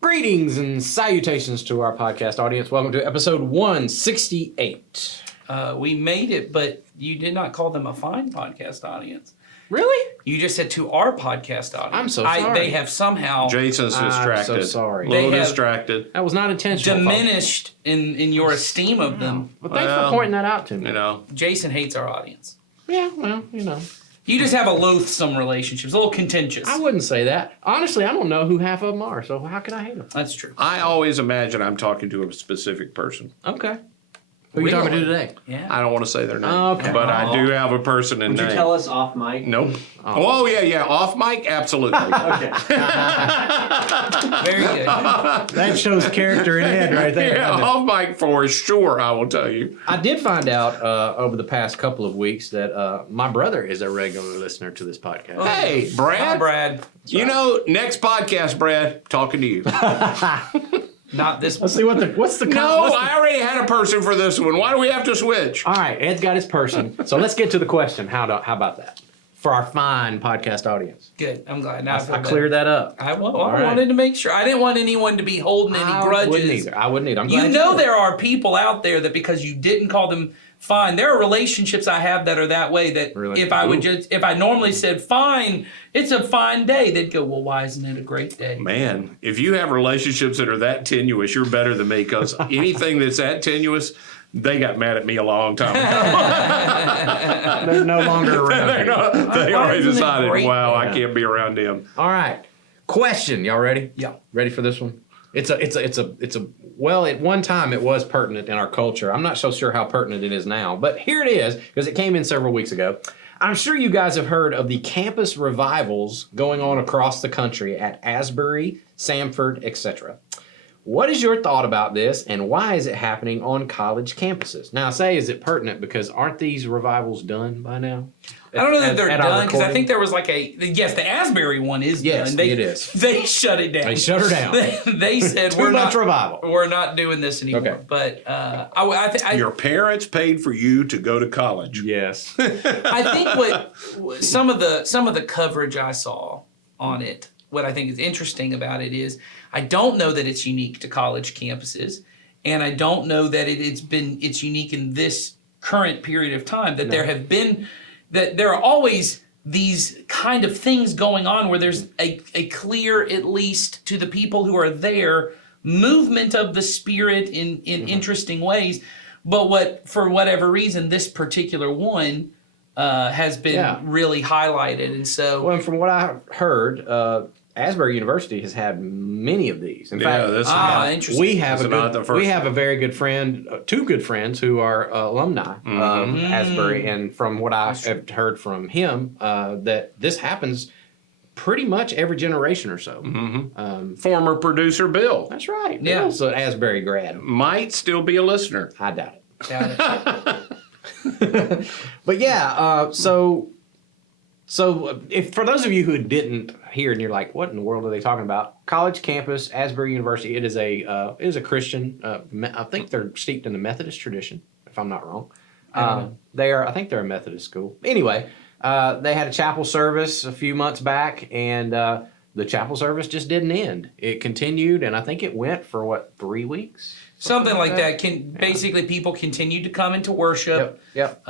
Greetings and salutations to our podcast audience. Welcome to episode 168. We made it, but you did not call them a fine podcast audience. Really? You just said to our podcast audience. I'm so sorry. They have somehow Jason's distracted. I'm so sorry. A little They have distracted. That was not intentional. folks. diminished in your esteem of them. Well, thanks Well, for pointing that out to me. You know, Jason hates our audience. Yeah, well, you know. You just have a loathsome relationship, a little contentious. I wouldn't say that. Honestly, I don't know who half of them are, so how can I hate them? That's true. I always imagine I'm talking to a specific person. Okay. Who are you talking to today? Yeah. I don't want to say their name. Okay. But I do have a person in Would name. you tell us off mic? Nope. Oh, yeah. Off mic? Absolutely. Okay. Very good. That shows character in Ed right there. Yeah, off mic for sure, I will tell you. I did find out over the past couple of weeks that my brother is a regular listener to this podcast. Hey, Hi, Brad. Brad. You know, next podcast, Brad, talking to you. Not this one. Let's see what's the No, what's the- I already had a person for this one. Why do we have to switch? All right, Ed's got his person. So let's get to the question. How about that? For our fine podcast audience. Good. I'm glad. Now I feel I better. cleared that up. I right. wanted to make sure. I didn't want anyone to be holding any I grudges. wouldn't either. I'm You glad know did. there are people out there that because you didn't call them fine, there are relationships I have that are that way that Really? if I normally said fine, it's a fine day, they'd go, well, why isn't it a great day? Man, if you have relationships that are that tenuous, you're better than me because anything that's that tenuous, they got mad at me a long time ago. They're no longer around here. They Why already isn't it decided, great? wow, I can't be around him. All right. Question. Y'all ready? Yeah. Ready for this one? It's a well, at one time it was pertinent in our culture. I'm not so sure how pertinent it is now, but here it is because it came in several weeks ago. I'm sure you guys have heard of the campus revivals going on across the country at Asbury, Samford, etc. What is your thought about this, and why is it happening on college campuses? Now, I say, is it pertinent because aren't these revivals done by now? I don't know that At- they're at our done because I recording? think there was like the Asbury one is Yes, done. it is. They shut it down. They shut her down. They said Too much revival. we're not doing this anymore. Okay. But I Your parents paid for you to go to college. Yes. I think what some of the coverage I saw on it, what I think is interesting about it is I don't know that it's unique to college campuses, and I don't know that it's unique in this current period of time that there are always these kind of things going on where there's a clear, at least to the people who are there, movement of the spirit in interesting ways. But for whatever reason, this particular one has been really highlighted. And so Well, and from what I heard, Asbury University has had many of these. In fact, interesting. we have It's not the first a very good friend, two good friends who are alumni of Asbury, and from what I have heard from him, that this happens pretty much every generation or so. Former producer Bill That's right. Yeah. Bill's an Asbury grad. might still be a listener. I doubt it. Got it. But yeah, so if for those of you who didn't hear and you're like, what in the world are they talking about? College campus, Asbury University. It is a Christian. I think they're steeped in the Methodist tradition, if I'm not wrong. I think they're a Methodist school. Anyway, they had a chapel service a few months back, and the chapel service just didn't end. It continued, and I think it went for 3 weeks. Something like that. Basically, people continued to come into worship. Yep.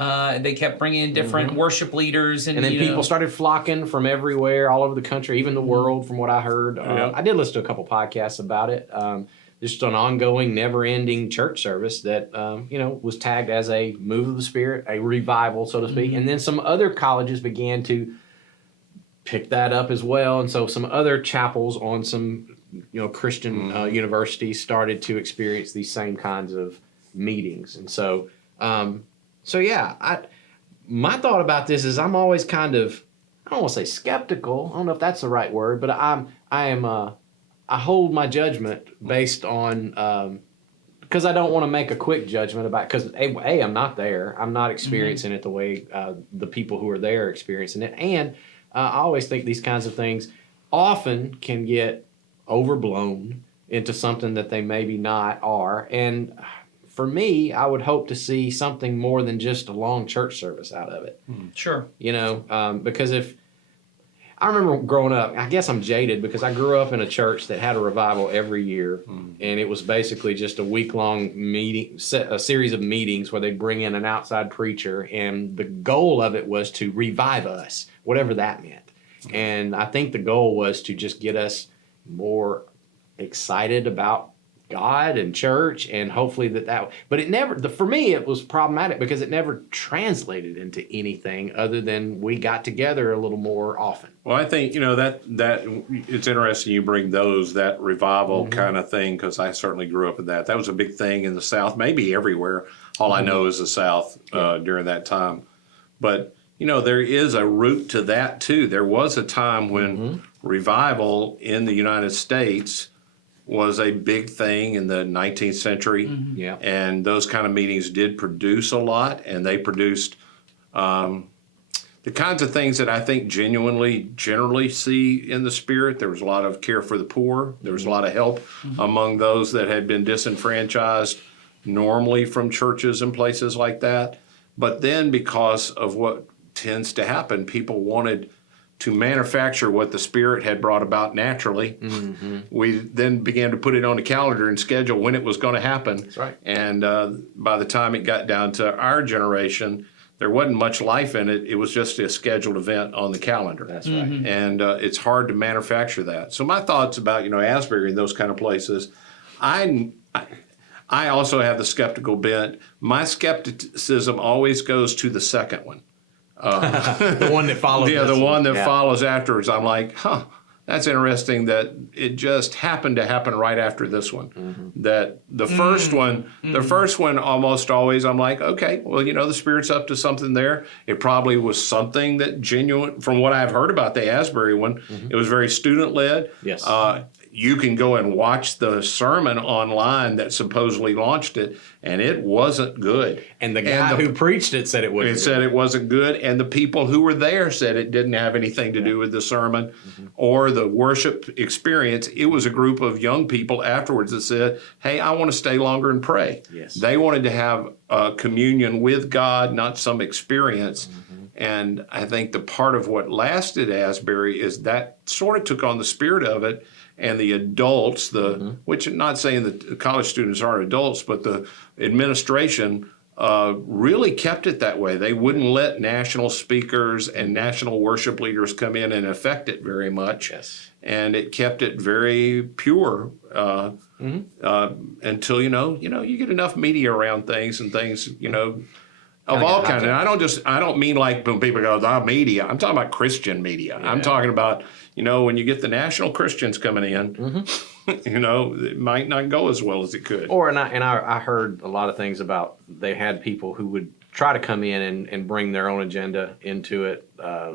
They kept bringing in different worship leaders, and And then people started flocking from everywhere, all over the country, even the world, from what I heard. Yeah. I did listen to a couple podcasts about it. Just an ongoing, never-ending church service that was tagged as a move of the Spirit, a revival, so to speak. And then some other colleges began to pick that up as well, and so some other chapels on some Christian universities started to experience these same kinds of meetings. And so my thought about this is I'm always kind of, I don't want to say skeptical. I don't know if that's the right word, but I hold my judgment based on, because I don't want to make a quick judgment about, because I'm not there. I'm not experiencing it the way the people who are there are experiencing it. And I always think these kinds of things often can get overblown into something that they maybe not are. And for me, I would hope to see something more than just a long church service out of it. Sure. Because if I remember growing up, I guess I'm jaded because I grew up in a church that had a revival every year. And it was basically just a week-long meeting, a series of meetings where they'd bring in an outside preacher. And the goal of it was to revive us, whatever that meant. And I think the goal was to just get us more excited about God and church, and hopefully but it never, for me, it was problematic because it never translated into anything other than we got together a little more often. Well, I think, that it's interesting you bring that revival kind of thing, because I certainly grew up in that. That was a big thing in the South, maybe everywhere. All I know is the South during that time. But, there is a root to that too. There was a time when revival in the United States was a big thing in the 19th century. Yeah. And those kind of meetings did produce a lot, and they produced the kinds of things that I think generally see in the Spirit. There was a lot of care for the poor. There was a lot of help among those that had been disenfranchised normally from churches and places like that. But then, because of what tends to happen, people wanted to manufacture what the Spirit had brought about naturally. We then began to put it on the calendar and schedule when it was going to happen. That's right. And by the time it got down to our generation, there wasn't much life in it. It was just a scheduled event on the calendar. That's right. And it's hard to manufacture that. So my thoughts about, Asbury and those kind of places, I also have the skeptical bent. My skepticism always goes to the second one. The one that follows. Yeah, the one that follows afterwards. I'm like, that's interesting that it just happened to happen right after this one. That the first one almost always, I'm like, okay, well, the Spirit's up to something there. It probably was something that genuine, from what I've heard about the Asbury one, it was very student-led. Yes. You can go and watch the sermon online that supposedly launched it, and it wasn't good. And the guy who preached it said it wasn't. It said it wasn't good, and the people who were there said it didn't have anything to do with the sermon or the worship experience. It was a group of young people afterwards that said, hey, I want to stay longer and pray. Yes. They wanted to have communion with God, not some experience. And I think the part of what lasted Asbury is that sort of took on the spirit of it. And the adults, which I'm not saying that college students aren't adults, but the administration really kept it that way. They wouldn't let national speakers and national worship leaders come in and affect it very much. Yes. And it kept it very pure until, you get enough media around things and things, of all kinds. And I don't mean like when people go, the media. I'm talking about Christian media. Yeah. I'm talking about, when you get the national Christians coming in, it might not go as well as it could. I heard a lot of things about they had people who would try to come in and bring their own agenda into it,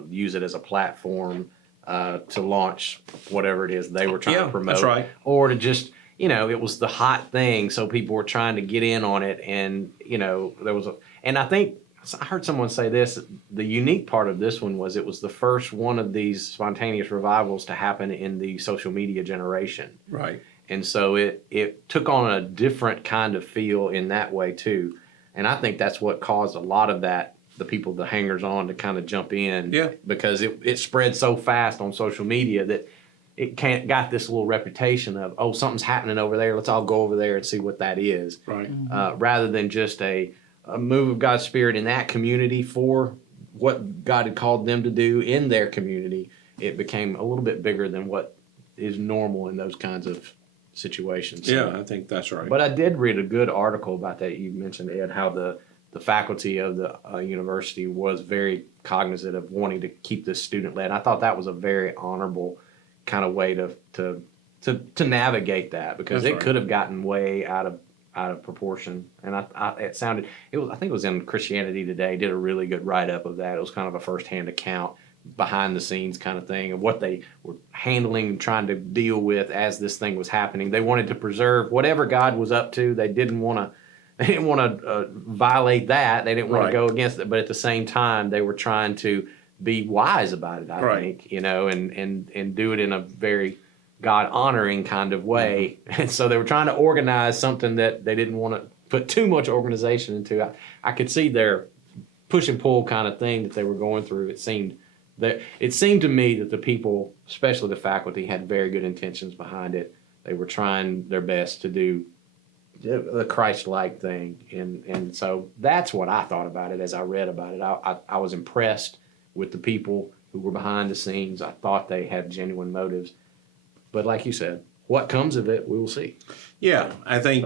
use it as a platform to launch whatever it is they were trying to promote. That's right. Or to just, it was the hot thing, so people were trying to get in on it, and there was and I think I heard someone say this, the unique part of this one was it was the first one of these spontaneous revivals to happen in the social media generation. Right. And so it took on a different kind of feel in that way too. And I think that's what caused a lot of that, the people, the hangers on, to kind of jump in. Yeah. Because it spread so fast on social media that it got this little reputation of, something's happening over there. Let's all go over there and see what that is. Right. Rather than just a move of God's Spirit in that community for what God had called them to do in their community. It became a little bit bigger than what is normal in those kinds of situations. Yeah, I think that's right. But I did read a good article about that. You mentioned, Ed, how the faculty of the university was very cognizant of wanting to keep this student-led. I thought that was a very honorable kind of way to navigate that, because That's it right. could have gotten way out of proportion. And I think it was in Christianity Today, did a really good write-up of that. It was kind of a first-hand account, behind the scenes kind of thing, of what they were handling and trying to deal with as this thing was happening. They wanted to preserve whatever God was up to. They didn't want to violate that. They didn't want Right. to go against it. But at the same time, they were trying to be wise about it, I Right. think, and do it in a very God honoring kind of way. And so they were trying to organize something that they didn't want to put too much organization into. I could see their push and pull kind of thing that they were going through. It seemed It seemed to me that the people, especially the faculty, had very good intentions behind it. They were trying their best to do the Christ-like thing, and so that's what I thought about it as I read about it. I was impressed with the people who were behind the scenes. I thought they had genuine motives, but like you said, what comes of it, we will see. Yeah, I think,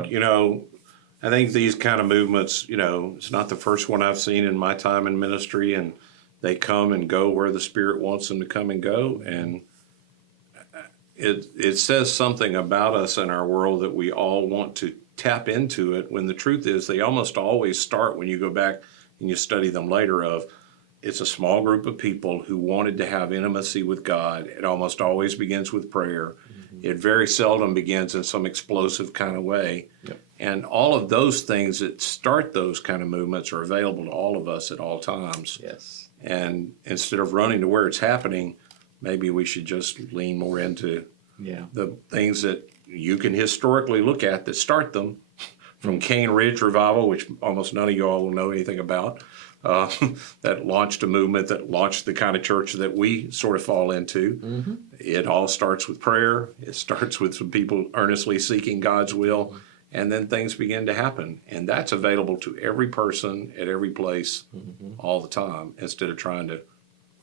I think these kind of movements, it's not the first one I've seen in my time in ministry, and they come and go where the Spirit wants them to come and go. And it says something about us in our world that we all want to tap into it, when the truth is they almost always start, when you go back and you study them later, of it's a small group of people who wanted to have intimacy with God. It almost always begins with prayer. It very seldom begins in some explosive kind of way. Yep. And all of those things that start those kind of movements are available to all of us at all times. Yes. And instead of running to where it's happening, maybe we should just lean more into Yeah. the things that you can historically look at that start them, from Cane Ridge Revival, which almost none of you all will know anything about, that launched a movement that launched the kind of church that we sort of fall into. Mm-hmm. It all starts with prayer. It starts with some people earnestly seeking God's will, and then things begin to happen. And that's available to every person at every place all the time, instead of trying to,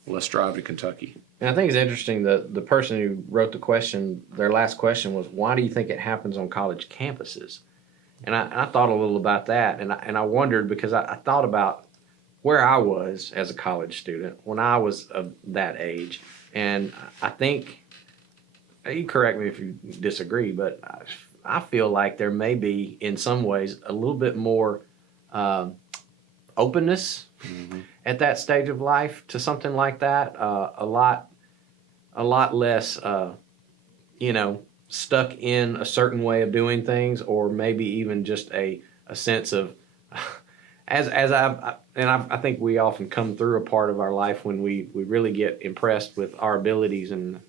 let's drive to Kentucky. And I think it's interesting that the person who wrote the question, their last question was, why do you think it happens on college campuses? And I thought a little about that, and I wondered, because I thought about where I was as a college student when I was of that age. And I think, you correct me if you disagree, but I feel like there may be, in some ways, a little bit more openness at that stage of life to something like that. A lot less, stuck in a certain way of doing things, or maybe even just a sense of, I think we often come through a part of our life when we really get impressed with our abilities, and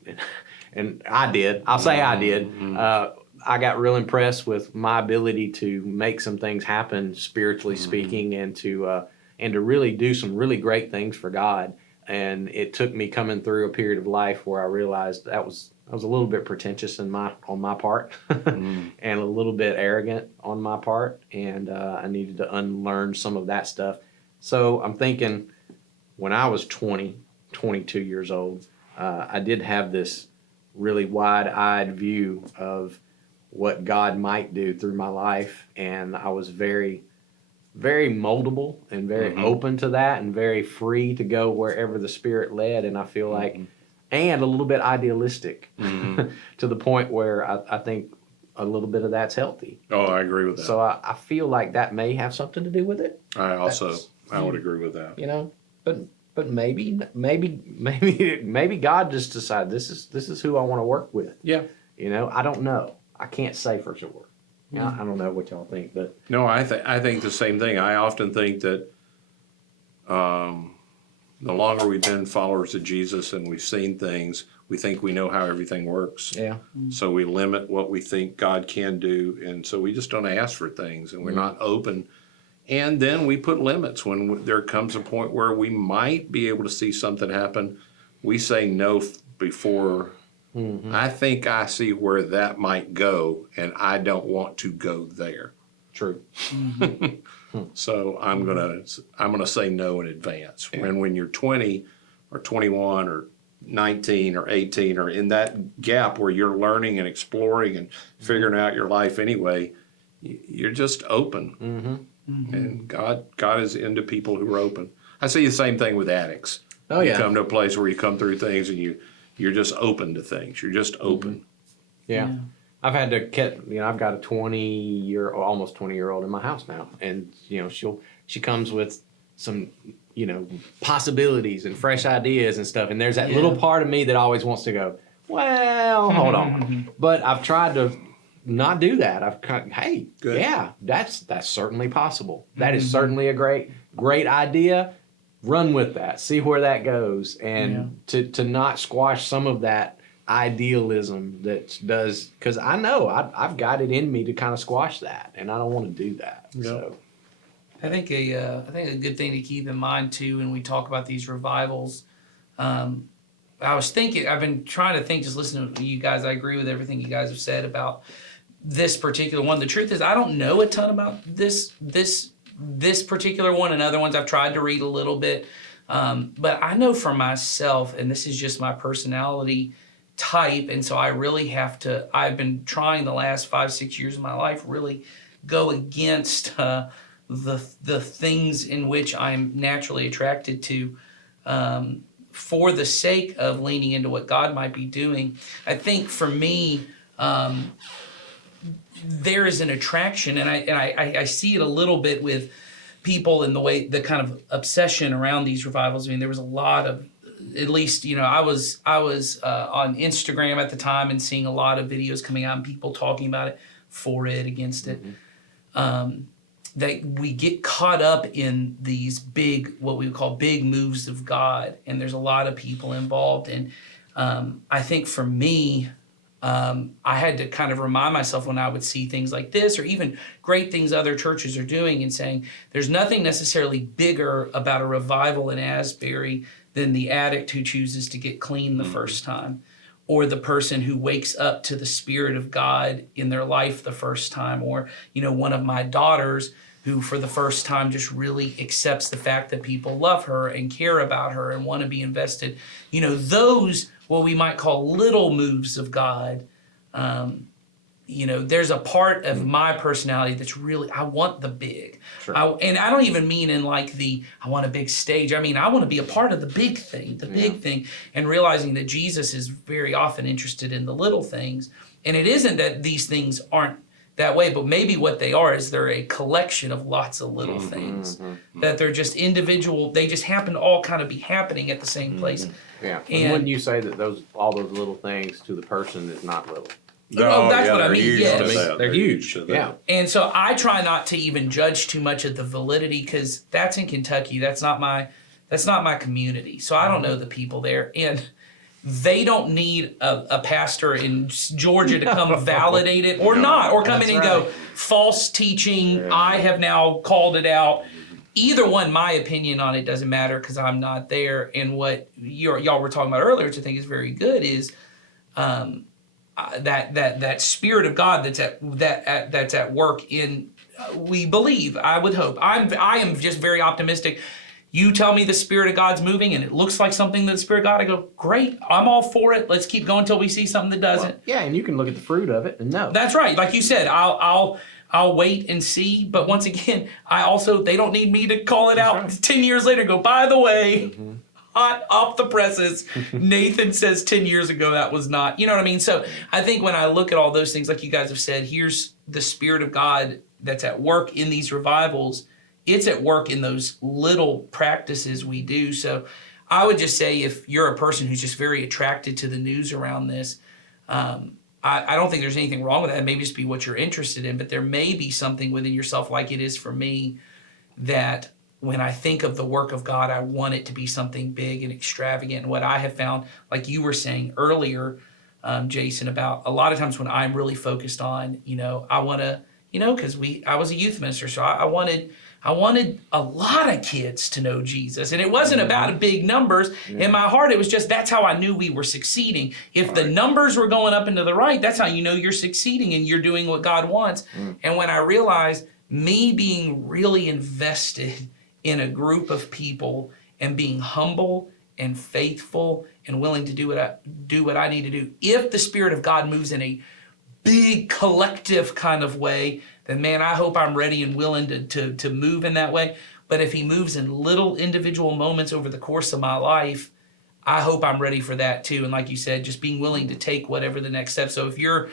I did. I'll say I did. I got real impressed with my ability to make some things happen, spiritually speaking, and to really do some really great things for God. And it took me coming through a period of life where I realized that was a little bit pretentious on my part, and a little bit arrogant on my part, and I needed to unlearn some of that stuff. So I'm thinking, when I was 22 years old, I did have this really wide-eyed view of what God might do through my life, and I was very, very moldable and very open to that, and very free to go wherever the Spirit led. And I feel like, and a little bit idealistic to the point where I think a little bit of that's healthy. Oh, I agree with that. So I feel like that may have something to do with it. I would agree with that. But maybe God just decided this is who I want to work with. Yeah. I don't know. I can't say for sure. I don't know what y'all think, but No, I think the same thing. I often think that the longer we've been followers of Jesus and we've seen things, we think we know how everything works. yeah, So we limit what we think God can do, and so we just don't ask for things, and we're not open. And then we put limits when there comes a point where we might be able to see something happen. We say no before. I think I see where that might go, and I don't want to go there. true. So I'm gonna say no in advance. When you're 20 or 21 or 19 or 18, or in that gap where you're learning and exploring and figuring out your life anyway, you're just open. And God is into people who are open. I see the same thing with addicts. Oh, You yeah. come to a place where you come through things and you're just open to things. You're just open. Yeah. I've had to get, I've got a almost 20-year-old in my house now, and she comes with some, possibilities and fresh ideas and stuff, and there's that little part of me that always wants to go, well, hold on. But I've tried to not do that. Hey, Good. yeah, that's certainly possible. That is certainly a great idea. Run with that. See where that goes, and to not squash some of that idealism that does, because I know I've got it in me to kind of squash that, and I don't want to do that. Yep. So I think a good thing to keep in mind too when we talk about these revivals, I was thinking, I've been trying to think, just listening to you guys. I agree with everything you guys have said about this particular one. The truth is, I don't know a ton about this particular one, and other ones I've tried to read a little bit. But I know for myself, and this is just my personality type, and so I really have to, I've been trying the last 5-6 years of my life really go against the things in which I'm naturally attracted to, for the sake of leaning into what God might be doing. I think for me, there is an attraction, and I see it a little bit with people in the way, the kind of obsession around these revivals. I mean, there was a lot of, at least, I was on Instagram at the time and seeing a lot of videos coming out and people talking about it, for it, against it. That we get caught up in these big, what we would call big moves of God, and there's a lot of people involved. And I think for me, I had to kind of remind myself when I would see things like this, or even great things other churches are doing, and saying there's nothing necessarily bigger about a revival in Asbury than the addict who chooses to get clean the first time, or the person who wakes up to the Spirit of God in their life the first time, or, one of my daughters who for the first time just really accepts the fact that people love her and care about her and want to be invested. Those, what we might call little moves of God, there's a part of my personality that's really, I want the big. Sure. And I don't even mean in like I want a big stage. I mean, I want to be a part of the big thing, big thing, and realizing that Jesus is very often interested in the little things. And it isn't that these things aren't that way, but maybe what they are is they're a collection of lots of little things, that they're just individual, they just happen to all kind of be happening at the same place. Yeah. And Wouldn't you say that all those little things to the person is not little? No, that's what I they're mean, huge yes. to that. They're huge. to that. Yeah. And so I try not to even judge too much of the validity, because that's in Kentucky. That's not my community. So I don't know the people there, and they don't need a pastor in Georgia to come validate it or not, or come in and go, false teaching, I have now called it out. Either one, my opinion on it doesn't matter, because I'm not there. And what y'all were talking about earlier, which I think is very good, is that Spirit of God that's at work in. We believe. I would hope. I am just very optimistic. You tell me the Spirit of God's moving and it looks like something that the Spirit of God, I go, great, I'm all for it. Let's keep going until we see something that doesn't. Well, yeah, and you can look at the fruit of it and know. That's right. Like you said, I'll wait and see. But once again, they don't need me to call it out 10 years later and go, by the way, hot off the presses, Nathan says 10 years ago that was not, you know what I mean? So I think when I look at all those things, like you guys have said, here's the Spirit of God that's at work in these revivals. It's at work in those little practices we do. So I would just say, if you're a person who's just very attracted to the news around this, I don't think there's anything wrong with that. It may just be what you're interested in, but there may be something within yourself, like it is for me, that when I think of the work of God, I want it to be something big and extravagant. And what I have found, like you were saying earlier, Jason, about a lot of times when I'm really focused on, I want to, because I was a youth minister, so I wanted a lot of kids to know Jesus. And it wasn't about big numbers. In my heart, it was just, that's how I knew we were succeeding. If the numbers were going up and to the right, that's how you know you're succeeding and you're doing what God wants. And when I realized me being really invested in a group of people and being humble and faithful and willing to do what I need to do, if the Spirit of God moves in a big collective kind of way, then man, I hope I'm ready and willing to move in that way. But if he moves in little individual moments over the course of my life, I hope I'm ready for that too. And like you said, just being willing to take whatever the next step. So if you're,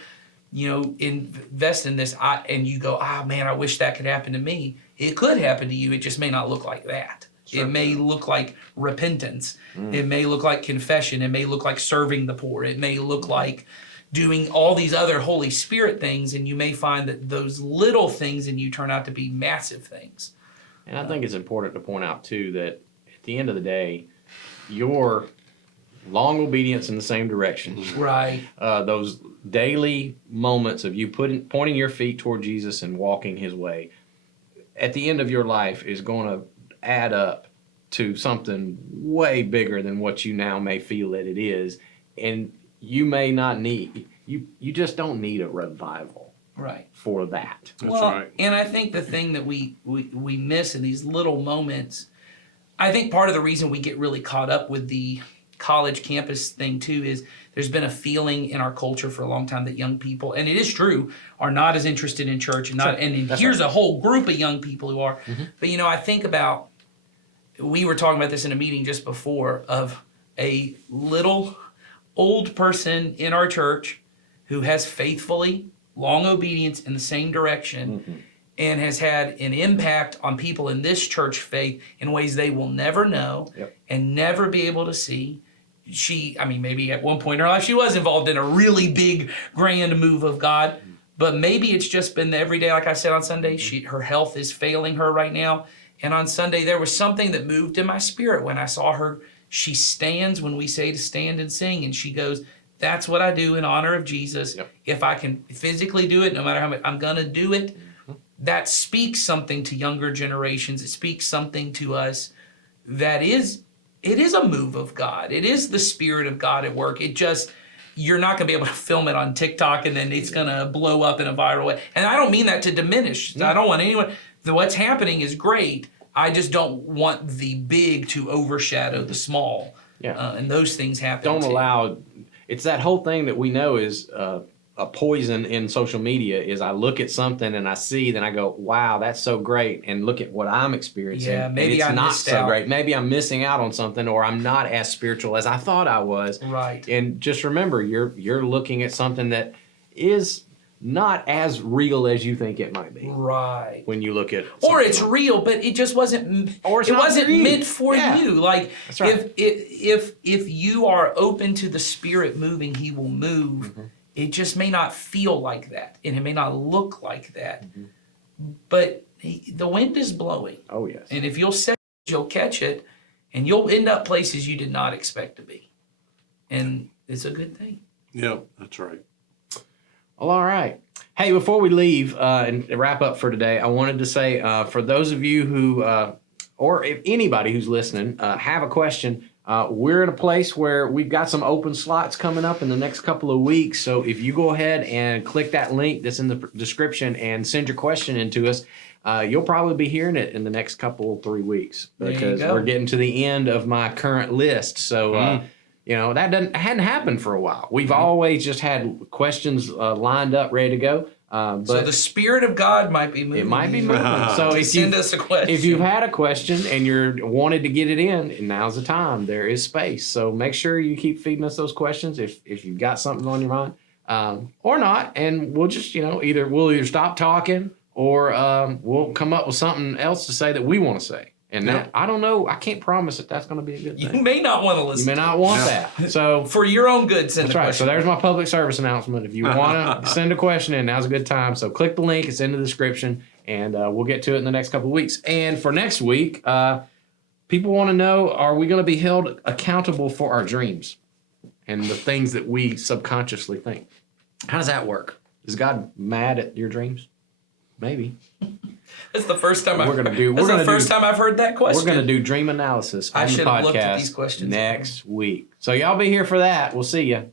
invest in this, and you go, man, I wish that could happen to me. It could happen to you. It just may not look like that. Sure. It may look like repentance. It may look like confession. It may look like serving the poor. It may look like doing all these other Holy Spirit things, and you may find that those little things in you turn out to be massive things. And I think it's important to point out, too, that at the end of the day, your long obedience in the same direction, right? Those daily moments of you pointing your feet toward Jesus and walking his way, at the end of your life is going to add up to something way bigger than what you now may feel that it is, and you may not need you just don't need a revival Right. for that. That's Well, right. and I think the thing that we miss in these little moments, I think part of the reason we get really caught up with the college campus thing too is there's been a feeling in our culture for a long time that young people, and it is true, are not as interested in church and not, and That's here's right. a whole group of young people who are. But I think about, we were talking about this in a meeting just before, of a little old person in our church who has faithfully long obedience in the same direction and has had an impact on people in this church faith in ways they will never know and never be able to see. Maybe at one point in her life she was involved in a really big, grand move of God, but maybe it's just been the everyday, like I said on Sunday, her health is failing her right now. And on Sunday, there was something that moved in my spirit when I saw her. She stands when we say to stand and sing, and she goes, that's what I do in honor of Jesus. Yep. If I can physically do it, no matter how much, I'm going to do it. That speaks something to younger generations. It speaks something to us that it is a move of God. It is the Spirit of God at work. You're not going to be able to film it on TikTok and then it's going to blow up in a viral way. And I don't mean that to diminish. I don't want anyone, what's happening is great. I just don't want the big to overshadow the small. Yeah. And those things happen Don't too. allow. It's that whole thing that we know is a poison in social media. Is I look at something and I see, then I go, "Wow, that's so great," and look at what I'm experiencing. Yeah, maybe and it's I not missed so out. great. Maybe I'm missing out on something, or I'm not as spiritual as I thought I was. Right. And just remember, you're looking at something that is not as real as you think it might be Right. when you look at. Or something it's like- real, but it just wasn't. Or it's it not wasn't for you. meant for Yeah. you. Like That's right. if you are open to the Spirit moving, He will move. Mm-hmm. It just may not feel like that, and it may not look like that. Mm-hmm. But the wind is blowing, Oh yes. and if you'll set, you'll catch it, and you'll end up places you did not expect to be, and it's a good thing. Yep, that's right. Well, all right. Hey, before we leave and wrap up for today, I wanted to say for those of you who, or if anybody who's listening, have a question, we're in a place where we've got some open slots coming up in the next couple of weeks. So if you go ahead and click that link that's in the description and send your question into us, you'll probably be hearing it in the next 3 weeks There you because go. we're getting to the end of my current list. So, that hadn't happened for a while. We've always just had questions lined up, ready to go. But So the Spirit of God might be moving. it might be you. moving. So To if send us a question. if you've had a question and you're wanted to get it in, now's the time. There is space. So make sure you keep feeding us those questions if you've got something on your mind, or not, and we'll just we'll either stop talking or we'll come up with something else to say that we want to say. And that I don't know. I can't promise that that's going to be a good You thing. may not want to You listen. may not want that. So For your own good, send that's a right. question. So there's my public service announcement. If you want to send a question in, now's a good time. So click the link. It's in the description, and we'll get to it in the next couple of weeks. And for next week, people want to know, are we going to be held accountable for our dreams and the things that we subconsciously think? How does that work? Is God mad at your dreams? Maybe. That's the first time We're I've gonna do- That's we're the gonna first do- time I've heard that question. We're going to do dream analysis I on the should have looked at podcast these questions. next week. So y'all be here for that. We'll see you.